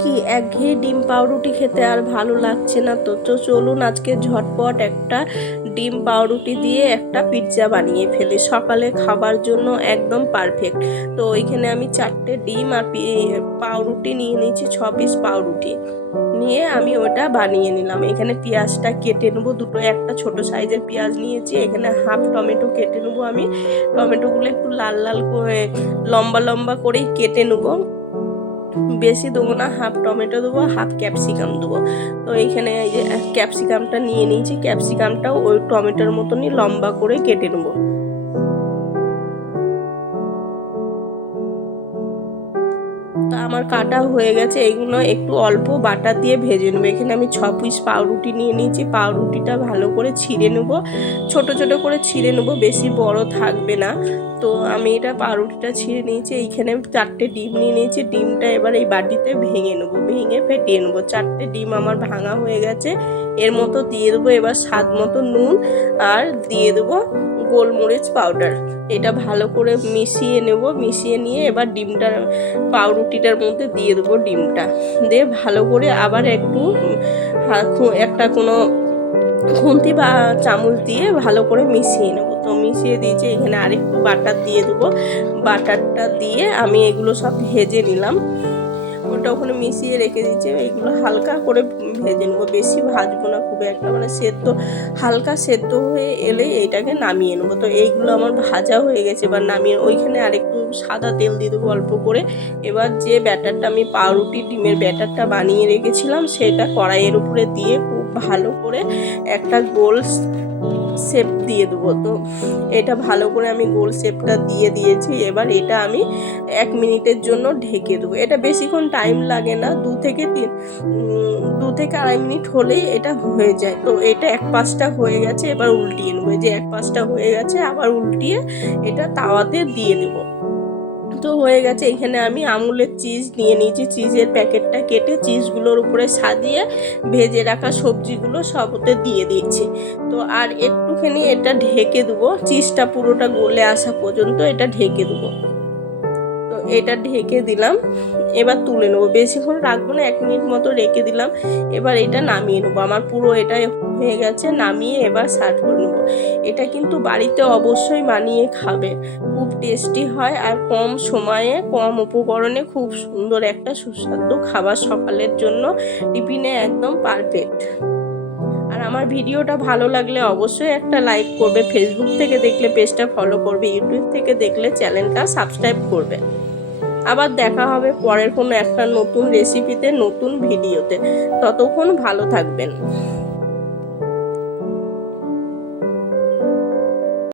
কি একঘেয়ে ডিম পাউরুটি খেতে আর ভালো লাগছে না তো? তো চলুন আজকে ঝটপট একটা ডিম পাউরুটি দিয়ে একটা পিৎজা বানিয়ে ফেলি। সকালে খাবার জন্য একদম পারফেক্ট তো ওইখানে আমি চারটে ডিম আর পাউরুটি নিয়ে নিয়েছি, ছ পিস পাউরুটি। নিয়ে আমি ওটা বানিয়ে নিলাম। এখানে পেঁয়াজটা কেটে নেব, দুটো, একটা ছোট সাইজের পেঁয়াজ নিয়েছি। এখানে হাফ টমেটো কেটে নেব আমি। টমেটোগুলো একটু লাল লাল করে, লম্বা লম্বা করেই কেটে নেব। বেশি দেবো না হাফ টমেটো দেবো হাফ ক্যাপসিকাম দেবো। তো এইখানে এই যে ক্যাপসিকামটা নিয়ে নিয়েছি ক্যাপসিকামটাও ওই টমেটোর মতনই লম্বা করে কেটে নেব। তো আমার কাটা হয়ে গেছে এইগুলো একটু অল্প বাটার দিয়ে ভেজে নেব। এখানে আমি ছ পিস পাউরুটি নিয়ে নিয়েছি, পাউরুটিটা ভালো করে ছিঁড়ে নেব। ছোট ছোট করে ছিঁড়ে নেব, বেশি বড় থাকবে না। তো আমি এটা পাউরুটিটা ছিঁড়ে নিয়েছি, এইখানে চারটে ডিম নিয়ে নিয়েছি, ডিমটা এবার এই বাটিতে ভেঙে নেব, ভেঙে ফেটিয়ে নেব। চারটে ডিম আমার ভাঙা হয়ে গেছে, এর মতো দিয়ে দেবো এবার স্বাদ মতো নুন, আর দিয়ে দেবো গোলমরিচ পাউডার এটা ভালো করে মিশিয়ে নেব, মিশিয়ে নিয়ে এবার ডিমটা পাউরুটিটার মধ্যে দিয়ে দেবো ডিমটা। দিয়ে ভালো করে আবার একটু একটা কোনো খুন্তি বা চামচ দিয়ে ভালো করে মিশিয়ে নেব। তো মিশিয়ে দিয়েছি, এখানে আরেকটু বাটার দিয়ে দেবো। বাটারটা দিয়ে আমি এগুলো সব ভেজে নিলাম। ওটা ওখানে মিশিয়ে রেখে দিয়েছি এগুলো হালকা করে ভেজে নেব। বেশি ভাজবো না খুব একটা মানে সেদ্ধ, হালকা সেদ্ধ হয়ে এলে এইটাকে নামিয়ে নেব। তো এইগুলো আমার ভাজা হয়ে গেছে, এবার নামিয়ে ওইখানে আরেকটু সাদা তেল দিয়ে দেবো অল্প করে। এবার যে ব্যাটারটা আমি পাউরুটি, ডিমের ব্যাটারটা বানিয়ে রেখেছিলাম, সেটা কড়াইয়ের উপরে দিয়ে খুব ভালো করে একটা গোল শেপ দিয়ে দেবো। তো এটা ভালো করে আমি গোল শেপটা দিয়ে দিয়েছি। এবার এটা আমি এক মিনিটের জন্য ঢেকে দেবো। এটা বেশিক্ষণ টাইম লাগে না। দু থেকে তিন দু থেকে আড়াই মিনিট হলেই এটা হয়ে যায়। তো এটা এক পাশটা হয়ে গেছে, এবার উল্টিয়ে নেব। যে এক পাশটা হয়ে গেছে, আবার উল্টিয়ে এটা তাওয়াতে দিয়ে দেবো। তো হয়ে গেছে। এখানে আমি আমুলের চিজ নিয়ে নিয়েছি। চিজের প্যাকেটটা কেটে চিজগুলোর উপরে সাজিয়ে ভেজে রাখা সবজিগুলো সব ওতে দিয়ে দিচ্ছি তো আর একটুখানি এটা ঢেকে দেবো। চিজটা পুরোটা গলে আসা পর্যন্ত এটা ঢেকে দেবো। তো এটা ঢেকে দিলাম। এবার তুলে নেব। বেশিক্ষণ রাখব না, এক মিনিট মতো রেখে দিলাম। এবার এটা নামিয়ে নেব। আমার পুরো এটা হয়ে গেছে। নামিয়ে এবার সার্ভ করে নেব। এটা কিন্তু বাড়িতে অবশ্যই বানিয়ে খাবে। খুব টেস্টি হয় আর কম সময়ে, কম উপকরণে খুব সুন্দর একটা সুস্বাদু খাবার সকালের জন্য টিফিনে একদম পারফেক্ট আর আমার ভিডিওটা ভালো লাগলে অবশ্যই একটা লাইক করবে। ফেসবুক থেকে দেখলে পেজটা ফলো করবে ইউটিউব থেকে দেখলে চ্যানেলটা সাবস্ক্রাইব করবে। আবার দেখা হবে পরের কোনো একটা নতুন রেসিপিতে নতুন ভিডিওতে ততক্ষণ ভালো থাকবেন।